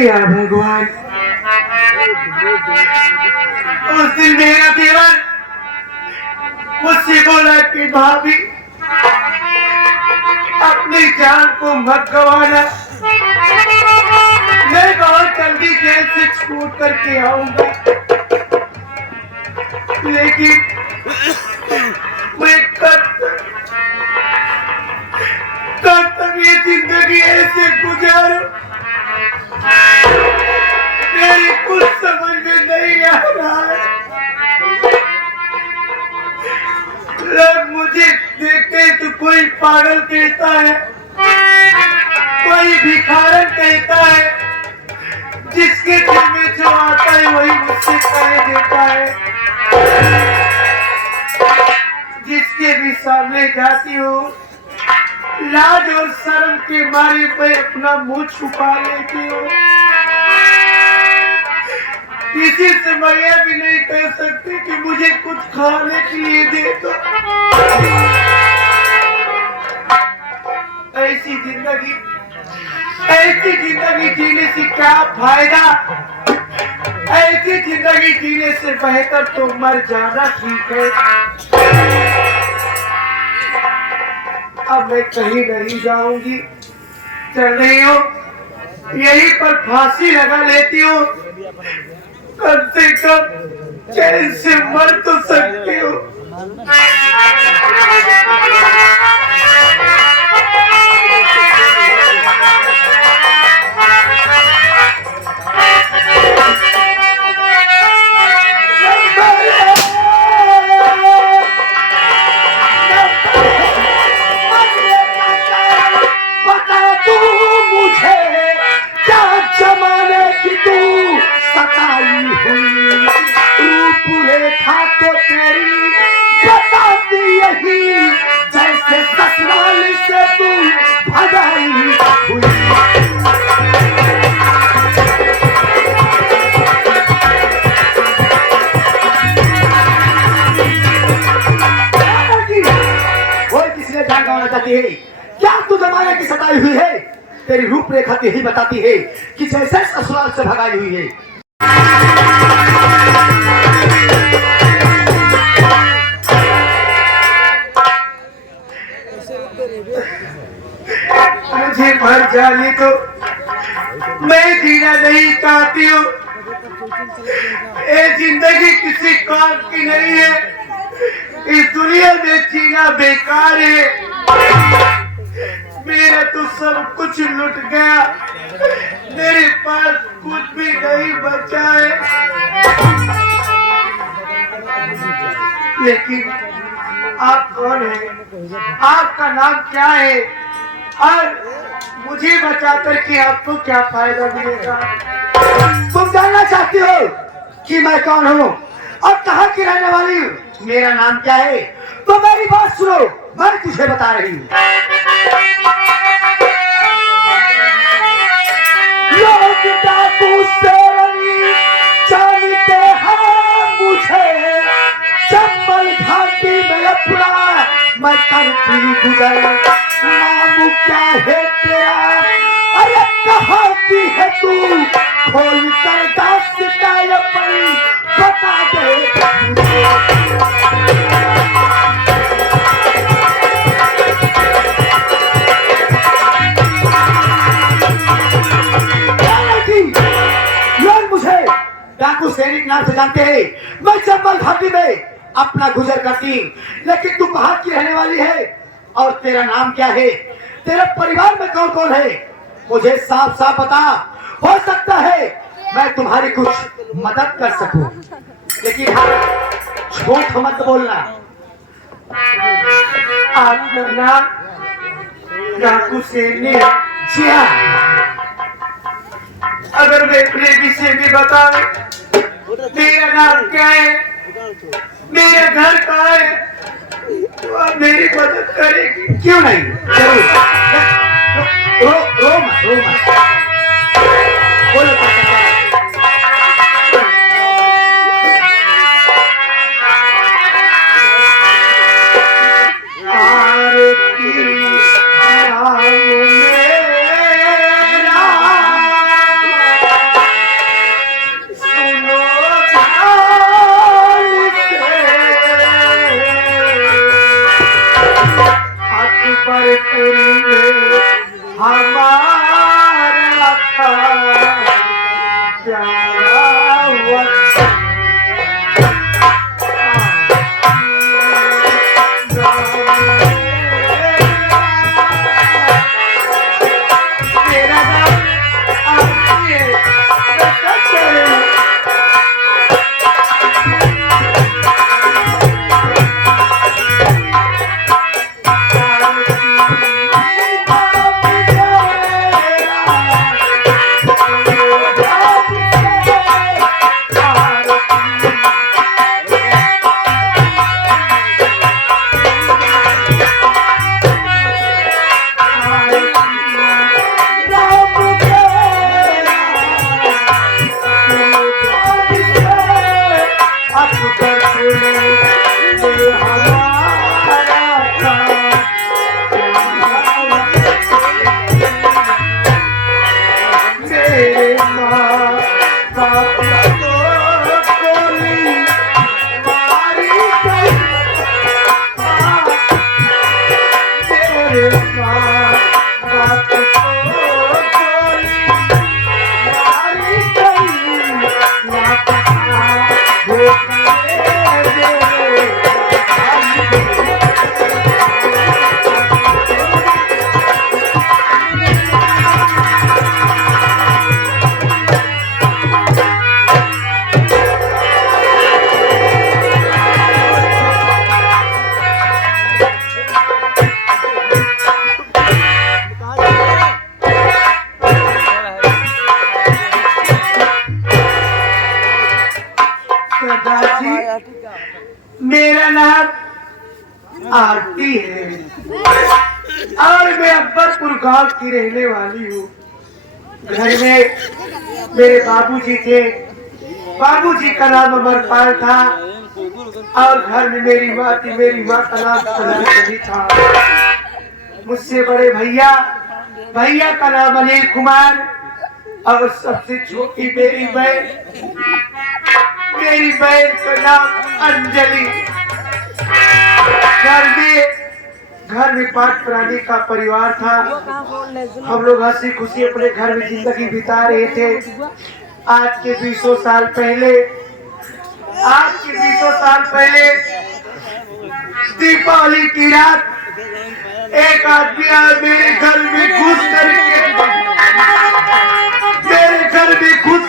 या भगवान, उस दिन मेरा देवर मुझसे बोला कि भाभी अपनी जान को मत गंवाना, मैं बहुत जल्दी जेल से छूट करके आऊंगा। लेकिन मैं कब तक ये जिंदगी ऐसे गुजारूं, मेरी कुछ समझ में नहीं आ रहा है। लोग मुझे देखते तो कोई पागल कहता है, कोई भिखारन कहता है, जिसके दिल में जो आता है वही मुझसे कह देता है। जिसके भी सामने जाती हूँ, लाज और शर्म के मारे मैं अपना मुंह छुपा लेती हूँ। किसी से मैं यह भी नहीं कह सकती कि मुझे कुछ खाने के लिए दे दो। ऐसी जिंदगी जीने से क्या फायदा? ऐसी जिंदगी जीने से बेहतर तो मर जाना ठीक है। अब मैं कहीं नहीं जाऊंगी, चल रही हूँ, यहीं पर फांसी लगा लेती हूँ। कम से कम चैन से मर तो सकती हूँ। क्या तू जमाने की सताई हुई है? तेरी रूपरेखा यही बताती है कि जैसे ससुराल से भगाई हुई है। मुझे मर जाने तो मैं जीना नहीं चाहती हूँ। ये जिंदगी किसी काम की नहीं है। इस दुनिया में जीना बेकार है। मेरा तो सब कुछ लुट गया, मेरे पास कुछ भी नहीं बचा है। लेकिन आप कौन है? आपका नाम क्या है? और मुझे बचा करके आपको क्या फायदा मिलेगा? तुम जानना चाहती हो कि मैं कौन हूँ और कहाँ की रहने वाली हूँ? मेरा नाम क्या है? तो मेरी बात सुनो, मैं तुझे बता रही हूँ। लोग डाकू शेरनी जानते हैं मुझे, चंबल घाटी में अपना मैं करती गुजर। नाम क्या है तेरा? अरे कहाँ की है तू? खोल कर दास्तान अपनी बता दे। डाकू सैनिक नाम से जानते हैं। मैं चंबल घाटी में अपना गुजर करती, लेकिन तू कहाँ की रहने वाली है और तेरा नाम क्या है? तेरे परिवार में कौन कौन है? मुझे साफ साफ बता। हो सकता है मैं तुम्हारी कुछ मदद कर सकूं, लेकिन हाँ, झूठ मत बोलना। आपका नाम डाकू सैनिक? जी हाँ। अगर मैं अपने विषय में बताऊं, मेरा नाम क्या है, मेरा घर कहाँ है, तो आप मेरी मदद करेगी? क्यों नहीं, जरूर। रो मत बोलो। हमारा था प्यारा वतन। मेरा नाम आरती है, मैं सब करूं। मेरा नाम आरती है और मैं अकबरपुर गांव की रहने वाली हूँ। घर में मेरे बाबूजी थे, बाबूजी का नाम अमरपाल था और घर में मेरी माँ थी, मेरी माँ का नाम सनातनी था। मुझसे बड़े भैया का नाम अनिल कुमार और सबसे छोटी मेरी बहन का नाम अंजलि। घर में 5 प्राणी का परिवार था। हम लोग हंसी खुशी अपने घर में जिंदगी बिता रहे थे। आज के 200 साल पहले दीपावली की रात एक आदमी मेरे घर में घुस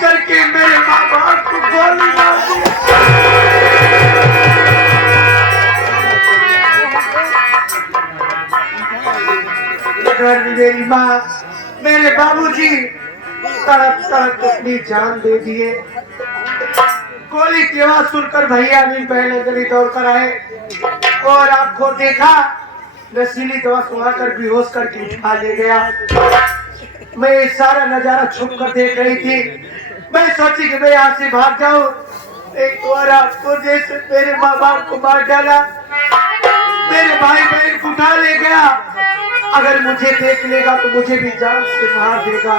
करके मेरे माँ बाप को गोली मार दी। घर में मेरी माँ, मेरे बाबूजी तड़प अपनी जान दे दिए। गोली की आवाज सुनकर भैया भी पहले गली दौड़ कर आए और आपको देखा नशीली दवा सुहाकर बेहोश करके उठा ले गया। मैं ये सारा नजारा छुप कर देख रही थी। मैं सोची कि मैं यहाँ से भाग जाऊं। एक और आपको जैसे मेरे माँ बाप को मार डाला, मेरे भाई बहन को उठा ले गया। अगर मुझे देख लेगा तो मुझे भी जान से मार देगा।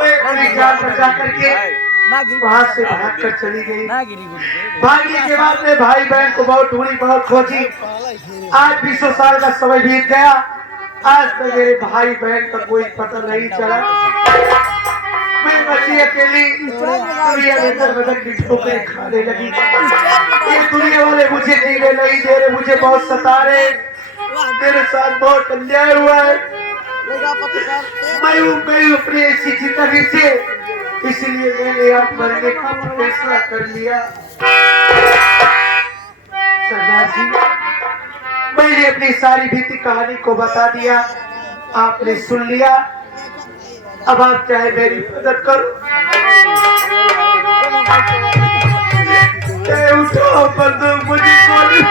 मैं अपनी जान बचा करके वहाँ से भाग कर चली गई। भागने के बाद में भाई बहन को बहुत ढूंढी, बहुत खोजी। आज 200 साल का समय बीत गया, आज तक मेरे भाई बहन का कोई पता नहीं चला। मैं बची अकेली दुनिया में बदल की ठोकरें खाने लगी। ये दुनिया वाले मुझे जीने नहीं दे रहे, मुझे बहुत सता रहे। मेरे साथ बहुत अन्याय हुआ है। मैं अपनी ऐसी जिंदगी से, इसलिए मैंने आप मरने का फैसला कर लिया। सरदार जी, मैंने अपनी सारी बीती कहानी को बता दिया, आपने सुन लिया। अब आप चाहे मेरी मदद करो, चाहे उठाओ बंदूक, मुझे गोली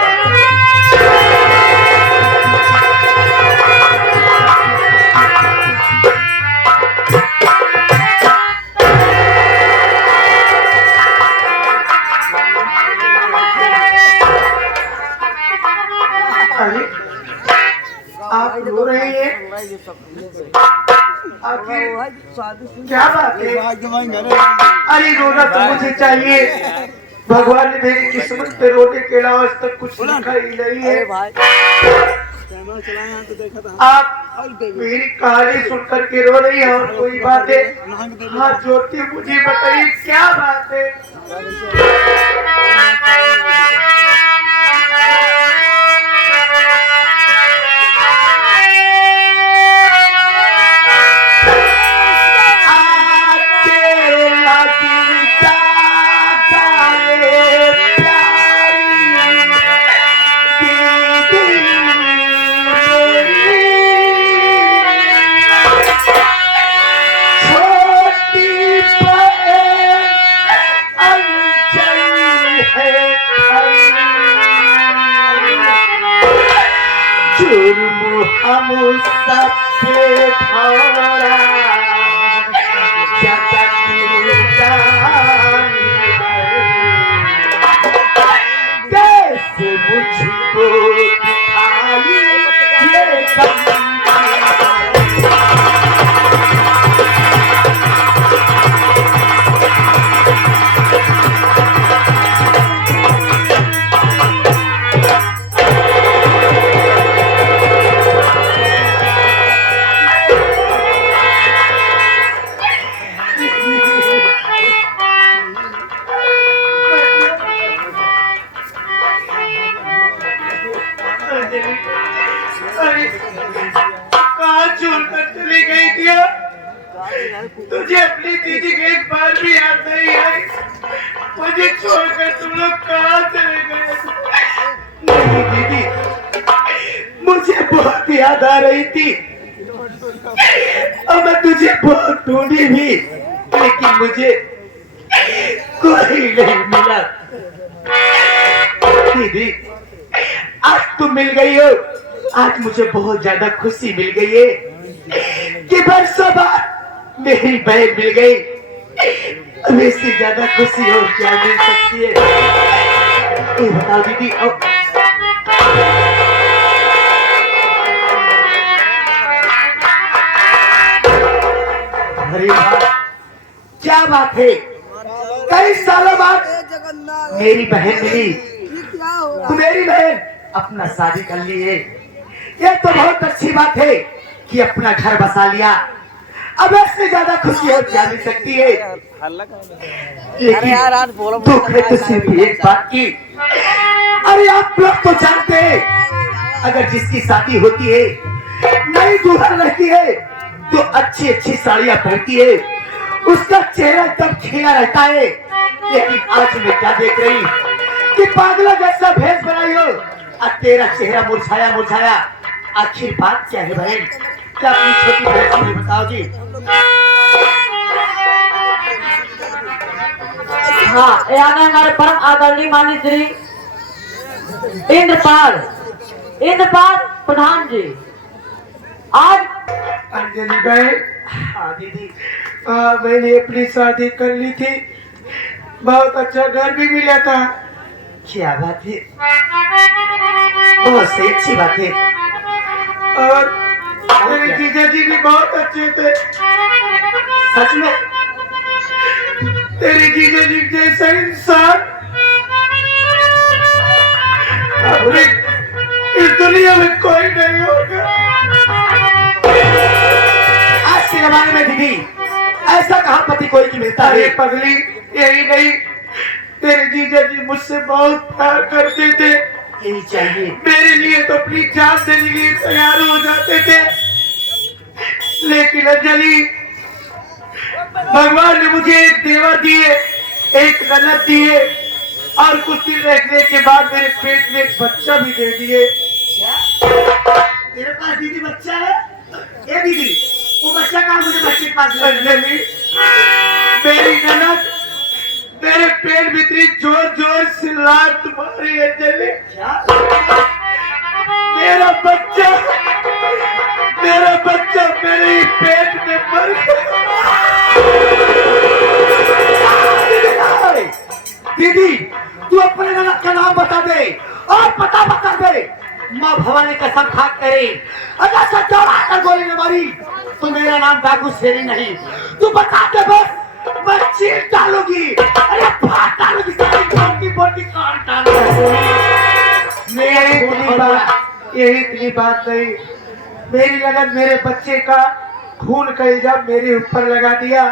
आप रो रहे हैं? क्या बात है? अरे रोना तो मुझे चाहिए। भगवान ने मेरी किस्मत पे रोने के अलावा आज तक कुछ लिखा ही नहीं है। आप मेरी कहानी सुनकर के रो रही है और कोई बात है हाथ जोड़ती मुझे बताइए क्या बात है। हम सबसे भरा जगत कैसे मुझको दिखाई ये तुझे अपनी दीदी की एक बार भी याद नहीं आई। मुझे छोड़कर तुम लोग कहाँ चले गए? नहीं दीदी, मुझे बहुत याद आ रही थी और मैं तुझे बहुत ढूंढी भी, लेकिन मुझे कोई नहीं मिला। दीदी आज तुम मिल गई हो, आज मुझे बहुत ज्यादा खुशी मिल गई है कि बरसों बाद मेरी बहन मिल गई। अब इससे ज्यादा खुशी और क्या मिल सकती है? ये बताओ दीदी। अरे क्या बात है, कई सालों बाद मेरी बहन मिली। तो मेरी बहन अपना शादी कर ली है, ये तो बहुत अच्छी बात है कि अपना घर बसा लिया। अब इससे ज्यादा खुशी और क्या मिल सकती है? लेकिन दुख है तो सिर्फ एक बात की। अरे आप लोग तो जानते हैं, अगर जिसकी शादी होती है, नई दुल्हन रहती है, तो अच्छी अच्छी साड़ियां पहनती है, उसका चेहरा एकदम खिला रहता है। लेकिन आज मैं क्या देख रही कि पागला जैसा भेष बनाई हो और तेरा चेहरा मुरझाया मुरझाया। आखिर बात क्या है बहन? क्या अपनी छोटी बहन को बताओगी? हाँ, यहाँ हमारे परम आदरणीय माननीय श्री इंद्रपाल प्रधान जी आज। अंजलि बहन, हाँ दीदी, मैंने अपनी शादी कर ली थी, बहुत अच्छा घर भी मिला था। क्या बात है, बहुत सही अच्छी बात है। और मेरे जीजा जी भी बहुत अच्छे थे। सच में तेरे जीजा जी जैसा इंसान अपने इस दुनिया में कोई नहीं होगा। आज के जमाने में दीदी ऐसा कहाँ पति कोई की मिलता है? पगली, यही नहीं, तेरे जीजा जी मुझसे बहुत प्यार करते थे। यही चाहिए, मेरे लिए तो अपनी जान देने के लिए तैयार हो जाते थे। लेकिन अंजलि, भगवान ने मुझे एक देवर दिए, एक ननद दिए, और कुछ दिन रहने के बाद मेरे पेट में एक बच्चा भी दे दिए। तेरे पास दीदी बच्चा है? ये दीदी, वो बच्चा कहाँ? मुझे बच्चे के पास। अंजलि, मेरी ननद मेरे पेट भीतरी जोर जोर से लात मारी। अंजलि, मेरा बच्चा मेरे ही पेट में मर गया। दीदी, तू अपने ननद का नाम बता दे और पता बता दे। माँ भवानी कसम खा करे, अगर सच कर गोली न मारी तो मेरा नाम डाकू शेरी नहीं। तू बता दे बस, मैं चीर डालूंगी। अरे फाड़ डालूंगी, सारी बोटी बोटी काट डालूंगी। मेरी यही इतनी बात नहीं, मेरी लगन मेरे बच्चे का खून का इल्जाम मेरे ऊपर लगा दिया।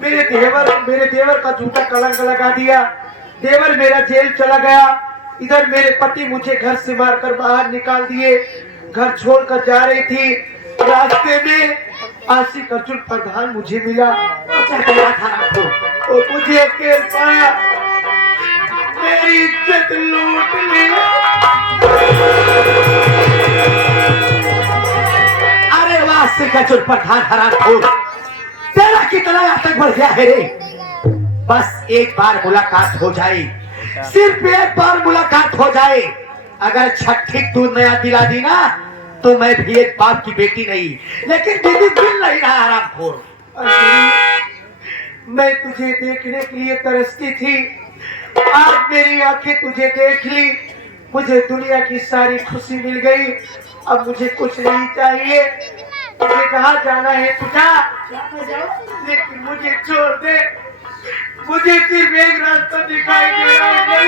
मेरे देवर का झूठा कलंक लगा दिया। देवर मेरा जेल चला गया। इधर मेरे पति मुझे घर से मारकर बाहर निकाल दिए। घर छोड़कर जा रही थी, रास्ते में आशिक अर्जुन प्रधान मुझे मिला। वो मुझे अकेल पाया, मेरी इज्जत लूट ली। अरे वाह आशिक अर्जुन प्रधान हरामखोर, तेरा कितना आतंक बढ़ गया है रे। बस एक बार मुलाकात हो जाए, सिर्फ एक बार मुलाकात हो जाए। अगर छठी दूध नया दिला दी ना तो मैं भी एक बाप की बेटी नहीं, लेकिन दीदी मिल नहीं रहा हरामखोर। मैं तुझे देखने के लिए तरसती थी, आज मेरी आंखें तुझे देख ली, मुझे दुनिया की सारी खुशी मिल गई। अब मुझे कुछ नहीं चाहिए। मुझे कहाँ जाना है तुझा, लेकिन मुझे छोड़ दे। मुझे सिर्फ एक रास्ता दिखाई दे रहा है,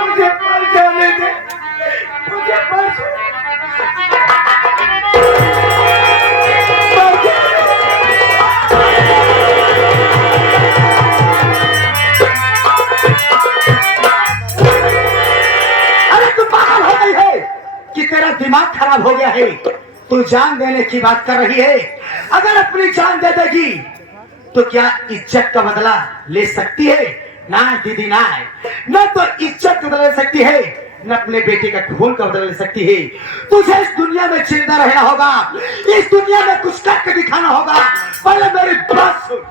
मुझे मर जाने दे, मुझे मर अरे तू पागल हो गई है कि तेरा दिमाग खराब हो गया है? तू जान देने की बात कर रही है। अगर अपनी जान दे देगी तो क्या इज्जत का बदला ले सकती है? ना दीदी ना है, न तो इज्जत का बदला ले सकती है, न अपने बेटे का खून का बदला ले सकती है। तुझे इस दुनिया में जिंदा रहना होगा, इस दुनिया में कुछ करके दिखाना होगा। पहले मेरी बात सुन।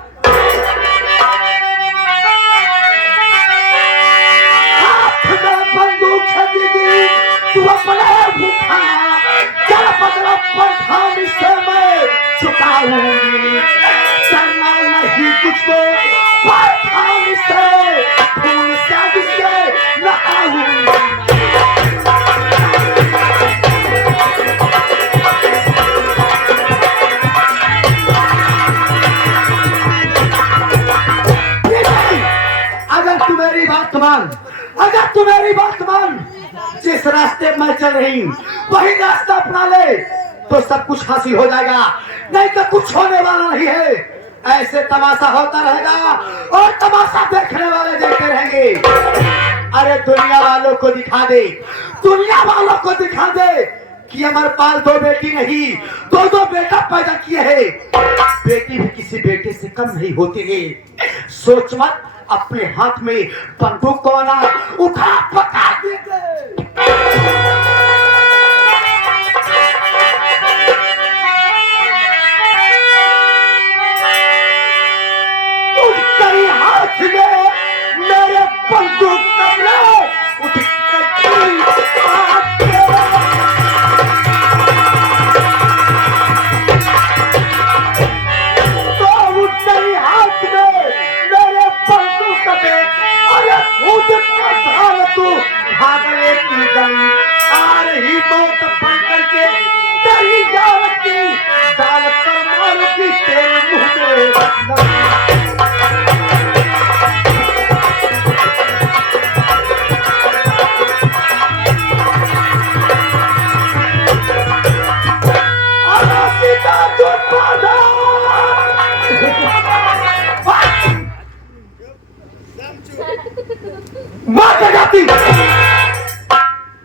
हाथ में बंदूक है दीदी, तू अपना भूखा, क्या बदला प्रधान से मैं चुकाऊंगी। करना नहीं तुझको प्रधान से, खून साजिश से न आऊंगी। अगर तू मेरी बात मान, जिस रास्ते में चल रही वही रास्ता अपना ले तो सब कुछ हासिल हो जाएगा, नहीं तो कुछ होने वाला नहीं है। ऐसे तमाशा होता रहेगा और तमाशा देखने वाले देखते रहेंगे। अरे दुनिया वालों को दिखा दे, दुनिया वालों को दिखा दे कि अमरपाल दो बेटी नहीं, दो बेटा पैदा किए हैं। बेटी भी किसी बेटे से कम नहीं होती है। सोच मत, अपने हाथ में बंदूक को ना उठा पका देंगे। उसके हाथ में मेरे बंदूक कमरे उठ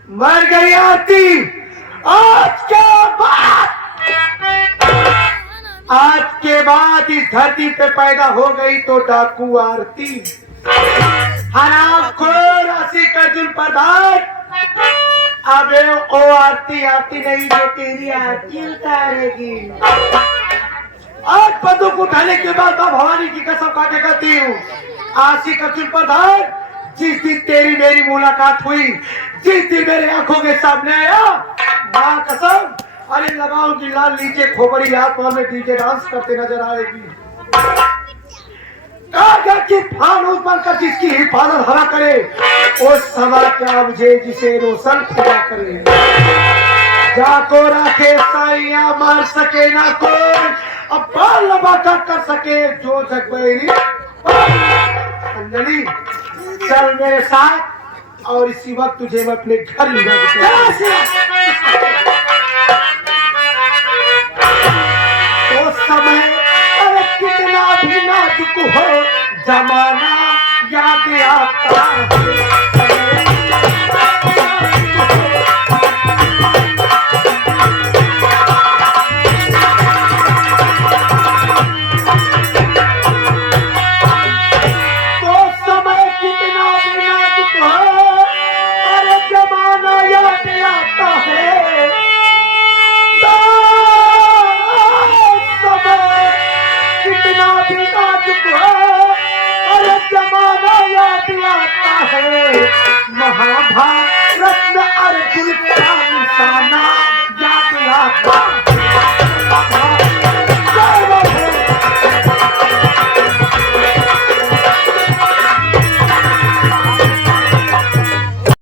मर गई आरती। आज के बाद इस धरती पे पैदा हो गई तो डाकू आरती। हरामखोर आशिक अर्जुन प्रधान, अबे ओ आरती आरती नहीं जो तेरी आरती उतारेगी। आज बंदूक उठाने के बाद मैं भवानी की कसम खा के कहती हूँ, आशिक अर्जुन प्रधान, जिस दिन तेरी मेरी मुलाकात हुई, जिस दिन मेरे आंखों के सामने आया, मां कसम, अरे लगाऊंगी लाल नीचे खोपड़ी लाल पाल में डीजे डांस करते नजर आएगी। कागा की फानूस बनकर जिसकी हिफाजत हवा करे, वो समा क्या मुझे जिसे रोशन खुदा करे। जाको राखे साइया मार सके ना कोई, अब बाल लबा कर सके जो जग बैरी। अंजलि चल मेरे साथ, और इसी वक्त तुझे मैं अपने घर ले जाऊंगा। तो समय अरे कितना भी नाजुक हो, जमाना याद आता है। तो समय कितना भी नाजुक हो, अरे जमाना याद आता है। समय कितना भी नाजुक हो, अरे जमाना याद आता है। महाभारत